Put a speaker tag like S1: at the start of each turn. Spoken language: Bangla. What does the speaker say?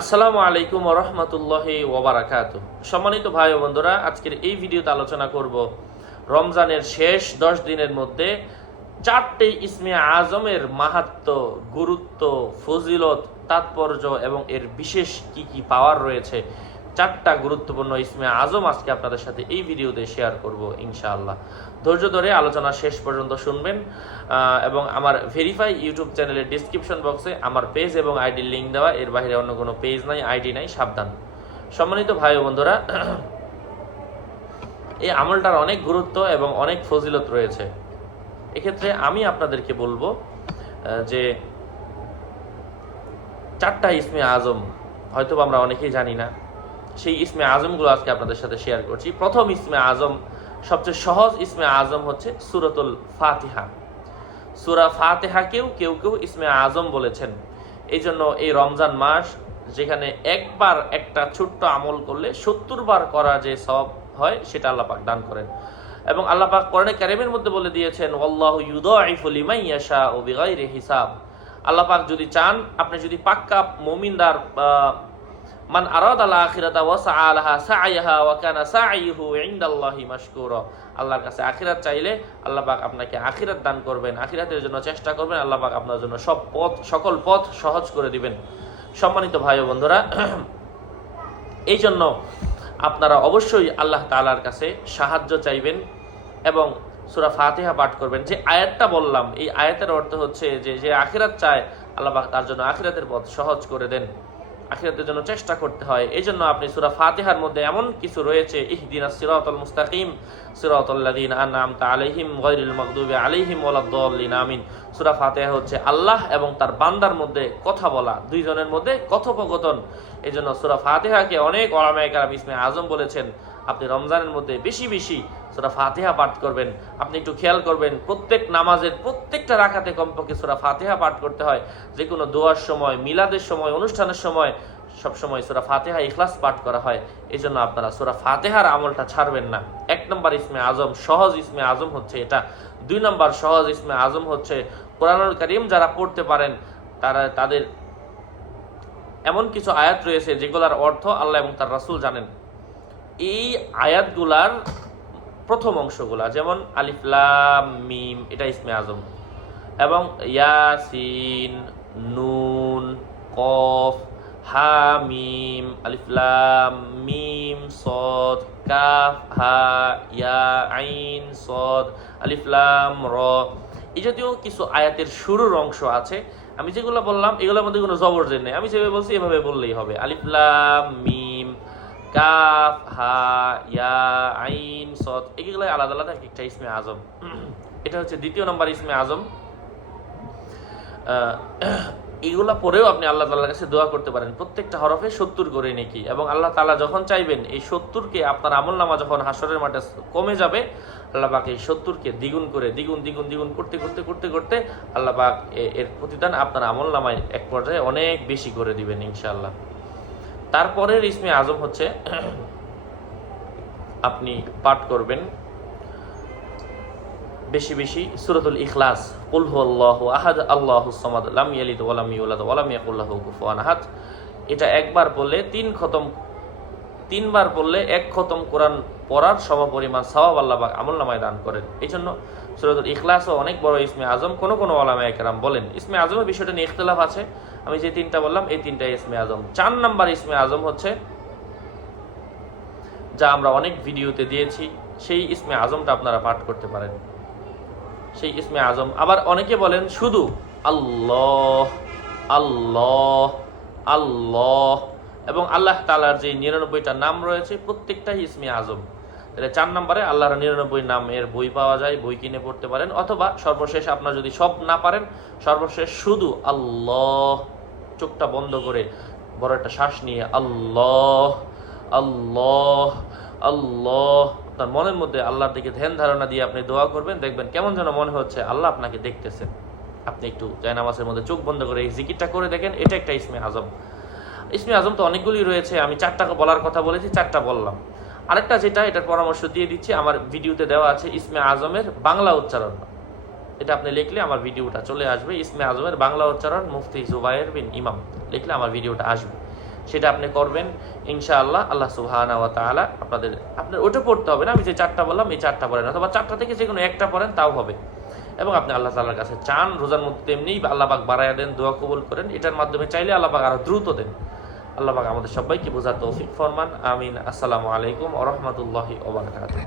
S1: আসসালামু আলাইকুম রহমতুল্লাহ ওবরাকাত সম্মানিত ভাই ও বন্ধুরা, আজকের এই ভিডিওতে আলোচনা করব রমজানের শেষ দশ দিনের মধ্যে চারটে ইসমে আজমের মাহাত্ম, গুরুত্ব, ফজিলত, তাৎপর্য এবং এর বিশেষ কি কি পাওয়ার রয়েছে চারটা গুরুত্বপূর্ণ ইসমে আজম আজকে আপনাদের সাথে এই ভিডিওতে শেয়ার করব, ইনশাআল্লাহ। ধৈর্য ধরে আলোচনা শেষ পর্যন্ত শুনবেন এবং আমার ভেরিফাই ইউটিউব চ্যানেলের ডিসক্রিপশন বক্সে আমার পেজ এবং আইডির লিঙ্ক দেওয়া, এর বাইরে অন্য কোনো পেজ নাই আইডি নাই, সাবধান। সম্মানিত ভাই বন্ধুরা, এই আমলটার অনেক গুরুত্ব এবং অনেক ফজিলত রয়েছে। এক্ষেত্রে আমি আপনাদেরকে বলব যে চারটা ইসমে আজম হয়তো আমরা অনেকেই জানি না সেই ইসমে আজমগুলো আজকে আপনাদের সাথে শেয়ার করছি। প্রথম ইসমে আজম, সবচেয়ে সহজ ইসমে আজম হচ্ছে সুরতুল ফাতিহা। সুরা ফাতেহাকেও কেউ কেউ ইসমে আজম বলেছেন। এই জন্য এই রমজান মাস যেখানে একবার একটা ছোট্ট আমল করলে সত্তর বার করা যে সব হয়, সেটা আল্লাহ পাক দান করেন। এবং আল্লাহ পাক ক্যারেমের মধ্যে বলে দিয়েছেন আল্লাহ ইউদাইফু লিমান ইয়াশা ও বিগাইরি হিসাব। আল্লাহ পাক যদি চান, আপনি যদি পাক্কা মুমিনদার মান আরাদ আল আখিরাতা ওয়া সাআলাহা সাআয়াহা ওয়া কানা সাইয়ুহু ইনদাল্লাহি মাশকুরা। আল্লাহর কাছে আখিরাত চাইলে আল্লাহ পাক আপনাকে আখিরাত দান করবেন, আখিরাতের জন্য চেষ্টা করবেন, আল্লাহ পাক আপনার জন্য সব পথ, সকল পথ সহজ করে দিবেন। সম্মানিত ভাই ও বন্ধুরা এই জন্য আপনারা অবশ্যই আল্লাহ তাআলার কাছে সাহায্য চাইবেন এবং সূরা ফাতিহা পাঠ করবেন। যে আয়াতটা বললাম, এই আয়াতের অর্থ হচ্ছে যে যে আখিরাত চায়, আল্লাহ তার জন্য আখিরাতের পথ সহজ করে দেন। আখিরাতের জন্য চেষ্টা করতে হয়। এই জন্য আপনি সুরা ফাতেহার মধ্যে এমন কিছু রয়েছে, ইহদিনা সিরাতাল মুস্তাকিম সিরাতাল্লাযিনা আনআমতা আলাইহিম গায়রিল মাগদুবি আলাইহিম ওয়ালাদ-দাল্লিন আমিন। সূরা ফাতেহা হচ্ছে আল্লাহ এবং তার বান্দার মধ্যে কথা বলা, দুইজনের মধ্যে কথোপকথন। এই জন্য সূরা ফাতেহাকে অনেক ওলামায়ে কেরাম ইসমে আজম বলেছেন, আপনি রমজানের মধ্যে বেশি বেশি সূরা ফাতিহা পাঠ করবেন। আপনি একটু খেয়াল করবেন, প্রত্যেক নামাজের প্রত্যেকটা রাখাতে কমপক্ষে সূরা ফাতিহা পাঠ করতে হয়। যে কোনো দোয়ার সময়, মিলাদের সময়, অনুষ্ঠানের সময় সব সময় সূরা ফাতিহা, ইখলাস পাঠ করা হয়। এই জন্য আপনারা সূরা ফাতিহার আমলটা ছাড়বেন না। এক নম্বর ইসমে আজম, সহজ ইসমে আজম হচ্ছে এটা। দুই নম্বর সহজ ইসমে আজম হচ্ছে কোরআনুল করিম যারা পড়তে পারেন, তারা তাদের এমন কিছু আয়াত রয়েছে যেগুলার অর্থ আল্লাহ এবং তার রাসুল জানেন। এই আয়াতগুলার প্রথম অংশগুলা, যেমন আলিফলাম মিম, এটা ইসমে আজম। এবং ইয়াসিন, নুন, কফ হা মিম আলিফলাম মিম, সদ, কাফ, হা, ইয়া, আইন, সদ আলিফলাম র। এই জাতীয় কিছু আয়াতের শুরুর অংশ আছে। আমি যেগুলো বললাম, এগুলোর মধ্যে কোনো জবরজের নেই। আমি যেভাবে বলছি, এভাবে বললেই হবে। আলিফলাম মিম কাফ, হা, ইয়া, আইন এগুলো আলাদা আলাদা এক একটা ইসমে আজম। এটা হচ্ছে দ্বিতীয় নম্বর ইসমে আজম। এগুলা পরেও আপনি আল্লাহ কাছে দোয়া করতে পারেন। প্রত্যেকটা হরফে সত্তর করে নাকি এবং আল্লাহ তাআলা যখন চাইবেন এই সত্তরকে আপনার আমল নামা যখন হাসরের মাঠে কমে যাবে, আল্লাহ এই সত্তরকে দ্বিগুণ করে, দ্বিগুণ দ্বিগুণ দ্বিগুণ করতে করতে করতে করতে আল্লাহ এর প্রতিদান আপনার আমল নামায় এক পর্যায়ে অনেক বেশি করে দিবেন ইনশাআল্লাহ। তারপরের ইসমে আজম হচ্ছে, আপনি পাঠ করবেন। বেশি বেশি সুরতুল ইখলাস, কুল আল্লাহ আহাদ, আল্লাহ সামাদ, লাম ইয়ালিদ ওয়া লাম ইউলাদ ওয়া লাম কুফুয়ান আহাদ। এটা একবার বলে তিন খতম তিনবার পড়লে এক খতম কোরআন পড়ার সমপরিমাণ সওয়াব আল্লাহ পাক আমল নামায় দান করেন। এই জন্য সূরাতুল ইখলাসও অনেক বড় ইসমে আজম, কোনো কোনো ওলামায়ে একরাম বলেন, ইসমে আজমের বিষয়টা নিয়ে ইখতিলাফ আছে। আমি যে তিনটা বললাম, এই তিনটা ইসমে আজম। চার নাম্বার ইসমে আজম হচ্ছে, যা আমরা অনেক ভিডিওতে দিয়েছি, সেই ইসমে আজমটা আপনারা পাঠ করতে পারেন। সেই ইসমে আজম। আবার অনেকে বলেন, শুধু আল্লাহ আল্লাহ আল্লাহ এবং আল্লাহ তালার যে নিরানব্বইটা নাম রয়েছে, প্রত্যেকটাই ইসমে আজম। তাহলে চার নম্বরে আল্লাহর নিরানব্বই নামের বই পাওয়া যায়, বই কিনে পড়তে পারেন। অথবা সর্বশেষ আপনার যদি সব না পারেন, সর্বশেষ শুধু আল্লাহ, চোখটা বন্ধ করে বড় একটা শ্বাস নিয়ে আল্লাহ আল্লাহ আল্লাহ। আপনার মনের মধ্যে আল্লাহর দিকে ধ্যান ধারণা দিয়ে আপনি দোয়া করবেন, দেখবেন কেমন যেন মনে হচ্ছে আল্লাহ আপনাকে দেখতেছেন আপনি একটু জায়নামাজের মধ্যে চোখ বন্ধ করে এই জিকিরটা করে দেখেন, এটা একটা ইসমে আজম। ইসমি আজম তো অনেকগুলি রয়েছে, আমি চারটাকে বলার কথা বলেছি, চারটা বললাম। আরেকটা যেটা, এটার পরামর্শ দিয়ে দিচ্ছি, আমার ভিডিওতে দেওয়া আছে ইসমে আজমের বাংলা উচ্চারণ। এটা আপনি লিখলে আমার ভিডিওটা চলে আসবে, ইসমে আজমের বাংলা উচ্চারণ, মুফতি জুবায়ের বিন ইমাম, লিখলে আমার ভিডিওটা আসবে। সেটা আপনি করবেন, ইনশাআল্লাহ, আল্লাহ সুহানা ওয়া তালা আপনাদের, আপনার ওটা পড়তে হবে না, আমি যে চারটা বললাম, এই চারটা পড়েন, অথবা চারটা থেকে যে কোনো একটা পড়েন, তাও হবে। এবং আপনি আল্লাহ তালার কাছে চান, রোজার মধ্যে তেমনি আল্লাহবাক বাড়াইয়া দেন, দোয়া কবুল করেন, এটার মাধ্যমে চাইলে আল্লাহবাক আরও দ্রুত দেন। আল্লাহ আমাদের সবাইকে বোঝা তৌফিক ফরমান। আমিন। আসসালামু আলাইকুম ওরহমতুল্লাহি ওবরাকাতুহ